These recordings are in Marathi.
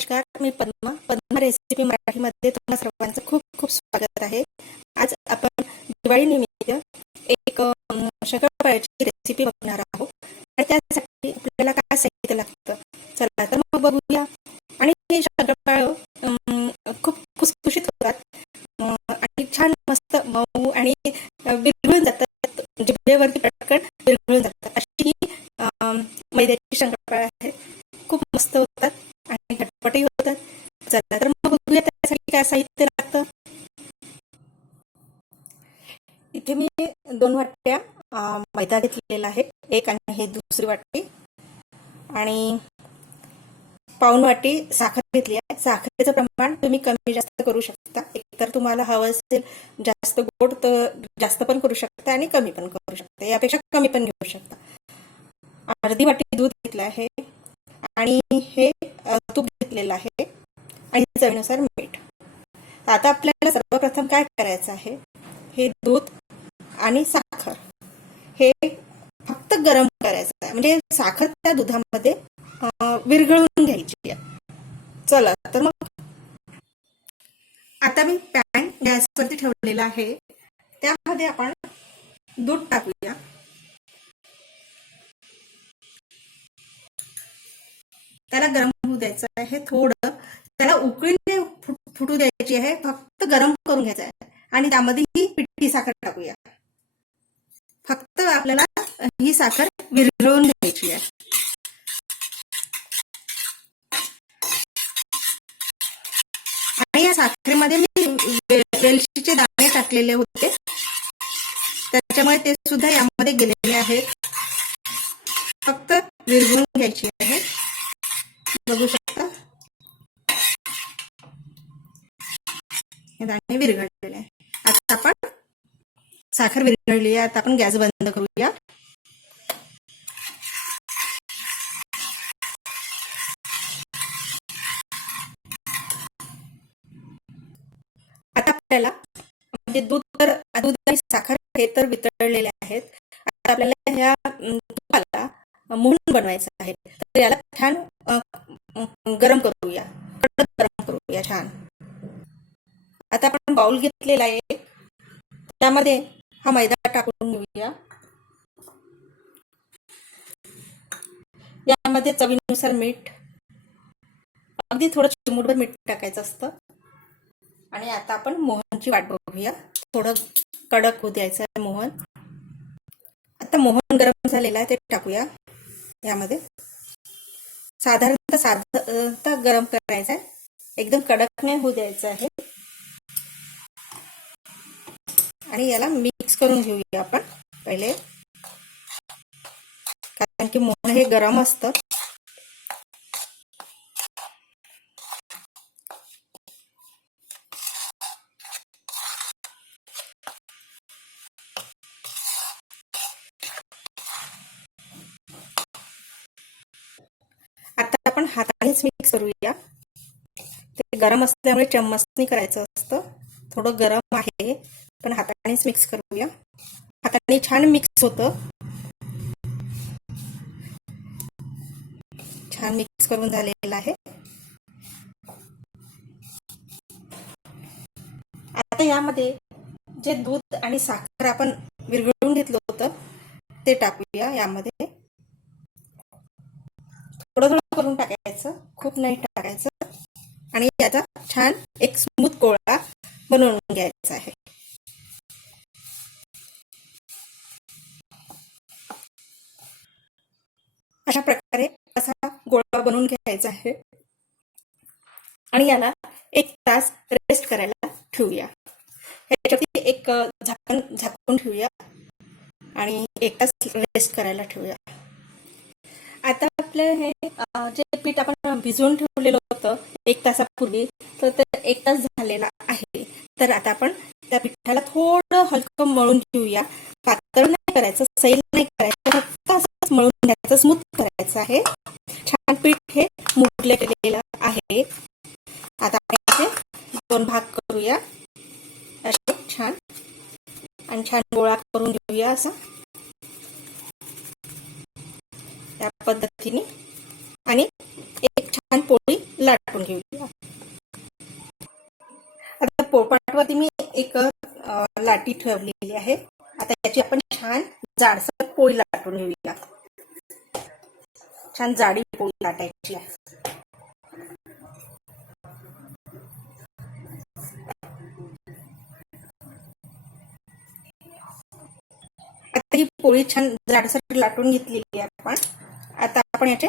नमस्कार, मी पद्मा रेसिपी मराठीमध्ये तुम्हा सर्वांचं खूप खूप स्वागत आहे। आज आपण दिवाळी निमित्त एक शंकरपाळ्याची रेसिपी बघणार आहोत आणि त्यासाठी आपल्याला काय साहित्य लागतं चला तर मग बघूया। आणि हे शंकरपाळे खूप खुसखुशीत होतात आणि छान मस्त मऊ आणि विरघळून जातात, जिभेवरती पटकन विरघळून जातात अशी मैद्याची शंकरपाळे आहेत। खूप मस्त होतात आणि झटपटही होतात। चला तर मग बघूया त्यासाठी काय साहित्य लागतं। इथे मी 2 वाट्या मैदा घेतलेला आहे, एक आणि हे दुसरी वाटी, आणि पाऊण वाटी साखर घेतली आहे। साखरेचं प्रमाण तुम्ही कमी जास्त करू शकता, एकतर तुम्हाला हवं असेल जास्त गोड तर जास्त पण करू शकता आणि कमी पण करू शकता, यापेक्षा कमी पण घेऊ शकता। अर्धी वाटी दूध घेतलं आहे आणि हे तूप घेतलेलं आहे आणि चवीनुसार मीठ। आता आपल्याला सर्वप्रथम काय करायचं आहे, हे दूध आणि साखर हे फक्त गरम करायचं आहे, म्हणजे साखर त्या दुधामध्ये विरघळून घ्यायची आहे। चला तर मग आता मी पॅन गॅसवरती ठेवलेला आहे, त्यामध्ये आपण दूध टाकूया। त्याला गरम होऊ द्यायचं आहे, थोडं त्याला उकळी फुटू द्यायची आहे, फक्त गरम करून घ्यायचं आहे। आणि त्यामध्ये ही पिठी साखर टाकूया, फक्त आपल्याला ही साखर विरघळून घ्यायची आहे। आणि या साखरेमध्ये मी वेलचीचे दाणे टाकलेले होते, त्याच्यामुळे ते सुद्धा यामध्ये गेलेले आहेत, फक्त विरघळून घ्यायची आहे। बघू शकता हे दाणे विरघळलेले आहे। आता आपण साखर विरघळली आहे, आता आपण गॅस बंद करूया। आता आपल्याला म्हणजे दूध आणि साखर हे तर वितळलेले आहेत, आता आपल्याला ह्या तुपाला मोहन बनवायचं आहे, तर याला छान गरम करूया, गरम करूया छान। आता आपण बाउल घेतलेला आहे, त्यामध्ये हा मैदा टाकून घेऊया। यामध्ये चवीनुसार मीठ, अगदी थोडं चिमूटभर मीठ टाकायचं असतं। आणि आता आपण मोहनची वाट बघूया, थोडं कडक होऊ द्यायचं आहे मोहन। आता मोहन गरम झालेला आहे, ते टाकूया यामध्ये। साधारणतः गरम करायचं आहे, एकदम कडक नाही होऊ द्यायचं आहे। आणि याला मिक्स करून घेऊया आपण पहिले, कारण की मोहन हे गरम असतं। आता आपण हातानेच मिक्स करूया, ते गरम असल्यामुळे चम्मचने करायचं असतं, थोडं गरम आहे पण हातानेच मिक्स करूया। हाताने छान मिक्स होतं, छान मिक्स करून झालेलं आहे। आता यामध्ये जे दूध आणि साखर आपण विरघळून घेतलं होतं ते टाकूया यामध्ये, थोडं थोडं करून टाकायचं, खूप नाही टाकायचं। आणि याचा छान एक स्मूथ गोळा बनवून घ्यायचा आहे। अशा प्रकारे असा गोळा बनवून घ्यायचा आहे आणि याला 1 तास रेस्ट करायला ठेवूया। याच्यावरती एक झाकून ठेवूया आणि 1 तास रेस्ट करायला ठेवूया। आता आपलं हे जे पीठ आपण भिजवून ठेवलेलं होतं 1 तासापूर्वी, तर ते 1 तास झालेला आहे। तर आता आपण त्या पिठाला थोडं हलकं मळून घेऊया, पातळ नाही करायचं, सैल नाही करायचं, फक्त असंच मळून घ्यायचं, स्मूथ करायचं आहे। छान पीठ हे मुरले गेलेलं आहे। आता आपण 2 भाग करूया असे छान, आणि छान गोळा करून घेऊया असा या पद्धतीने, आणि एक छान पोळी लाटून घेऊया। लाटी ठेवलेली आहे. आता याची आपण छान जाडसर पोळी लाटून घेऊया. छान जाडी पोळी लाटायची आहे. आता ही पोळी छान जाडसर लाटून घेतलेली आहे आपण. आता आपण याचे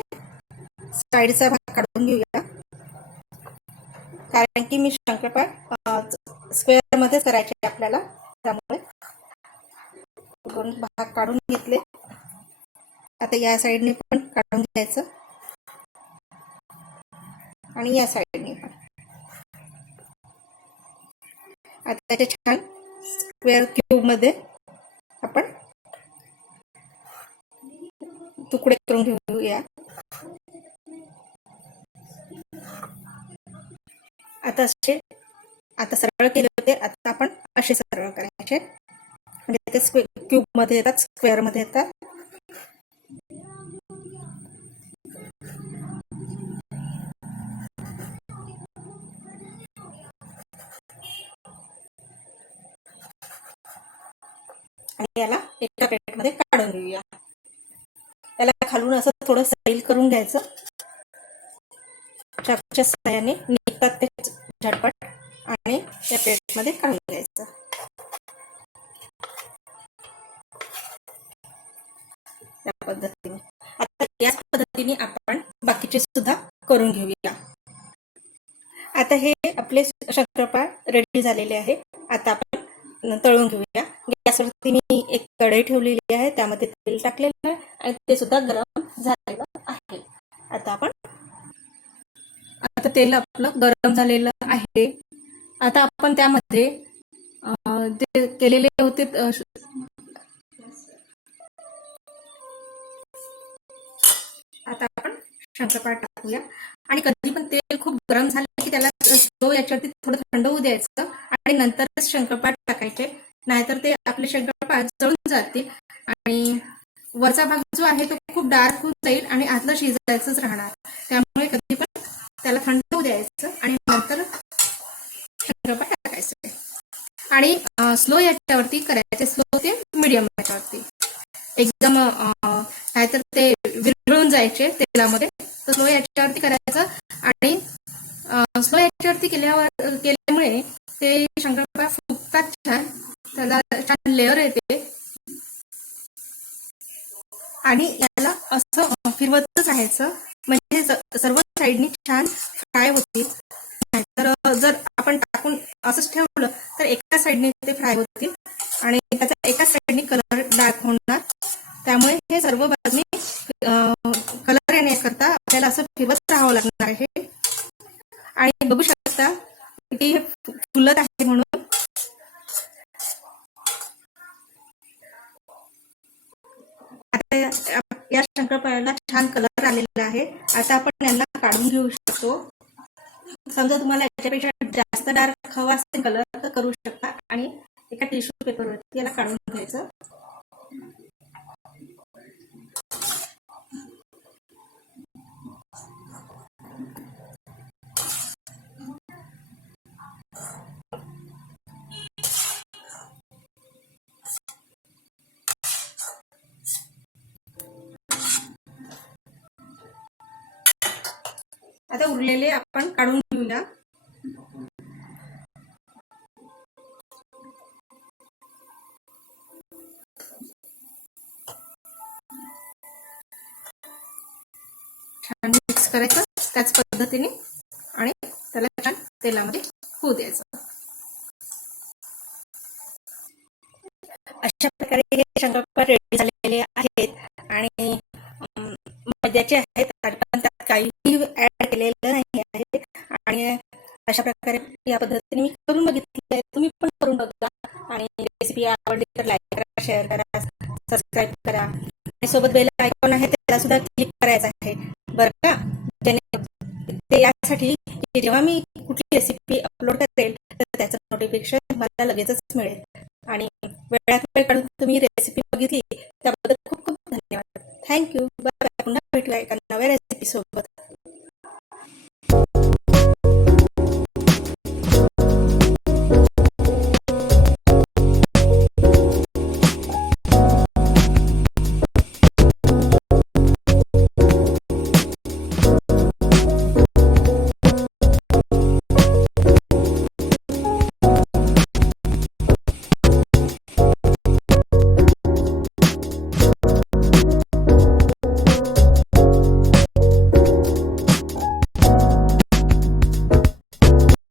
साईडचा भाग काढून घेऊया, कारण की मी शंकरपाळी स्क्वेअर मध्ये करायचे आपल्याला, त्यामुळे दोन भाग काढून घेतले. आता या साईडने पण काढून घ्यायचं आणि या साईडने पण. आता त्याचे छान स्क्वेअर क्यूब मध्ये आपण तुकडे करून घेऊया. आता सरळ केले होते, आता आपण असे सरळ करायचे, म्हणजे ते क्यूब मध्ये येतात, स्क्वेअर मध्ये येतात. आणि याला एका प्लेटमध्ये काढून घेऊया. याला खालून असं थोडं सैल करून घ्यायचं. चाकूच्या सहाय्याने निघतात ते झटपट, आणि या प्लेटमध्ये काढून घ्यायचं. या पद्धतीने. आता याच पद्धतीने आपण बाकीचे सुद्धा करून घेऊया. आता हे आपले शंकरपाळी रेडी झालेले आहे. आता आपण तळून घेऊया. गॅसवरती मी एक कढई ठेवलेली आहे, त्यामध्ये तेल टाकलेलं आहे आणि ते सुद्धा गरम झालेलं आहे. आता तेल आपलं गरम झालेलं आहे. आता आपण त्यामध्ये जे केलेले होते आता आपण शंकरपाळी टाकूया. आणि कधी पण तेल खूप गरम झालं की त्याला स्लो याच्यावरती थोडं थंड होऊ द्यायचं आणि नंतरच शंकरपाळी टाकायचे, नाहीतर ते आपले शंकरपाळी जळून जातील आणि वरचा भाग जो आहे तो खूप डार्क होऊन जाईल आणि आतलं शिजायचंच राहणार. त्यामुळे कधी पण त्याला थंड होऊ द्यायचं आणि नंतर शंकरपाळी टाकायचं. आणि स्लो याच्यावरती करायचे, स्लो ते मीडियम याच्यावरती. एकदम नाहीतर ते विरघळून जायचे तेलामध्ये, तर स्लो याच्यावरती करायचं. आणि स्लो याच्यावरती केल्यामुळे ते शंकरपाळी फुगतात छान, त्याला छान लेअर येते. आणि याला असं फिरवतच राहायचं, म्हणजे सर्व साईडनी छान फ्राय होतील. नाहीतर जर आपण टाकून असंच ठेवलं तर एका साईडने ते फ्राय होतील आणि त्याचा एका साईडने कलर डार्क होणार. त्यामुळे हे सर्व बाजूनी कलर येण्याकरता आपल्याला असं फिरवत राहावं लागणार आहे. आणि बघू शकता की फुलत आहे म्हणून. आता या शंकरपाळ्याला छान कलर आलेला आहे. आता आपण यांना काढून घेऊ शकतो. समजा तुम्हाला याच्यापेक्षा जास्त डार्क हवा असेल कलर तर करू शकता. आणि एका टिश्यू पेपरवरती याला काढून घ्यायचं. आता उरलेले आपण काढून घेऊया. छान मिक्स करायचं त्याच पद्धतीने आणि त्याला छान तेलामध्ये होऊ द्यायचं. अशा प्रकारे हे शंकरपाळी रेडी झालेले आहेत आणि मैद्याचे आहेत, पण त्यात काहीही ऍड केलेलं नाही आहे. आणि अशा प्रकारे या पद्धतीने मी करून बघितली आहे. तुम्ही पण करून बघा आणि रेसिपी आवडली तर लाईक करा, शेअर करा, सबस्क्राईब करा आणि सोबत बेल आयकॉन आहे त्याला सुद्धा क्लिक करायचं आहे बरं का. ते यासाठी की जेव्हा मी कुठली रेसिपी अपलोड करेल तर त्याचं नोटिफिकेशन मला लगेचच मिळेल. आणि वेळात वेळ काढून तुम्ही रेसिपी बघितली त्याबद्दल खूप खूप धन्यवाद. थँक्यू. बाय. पुन्हा भेटूया एका नव्या रेसिपी सोबत.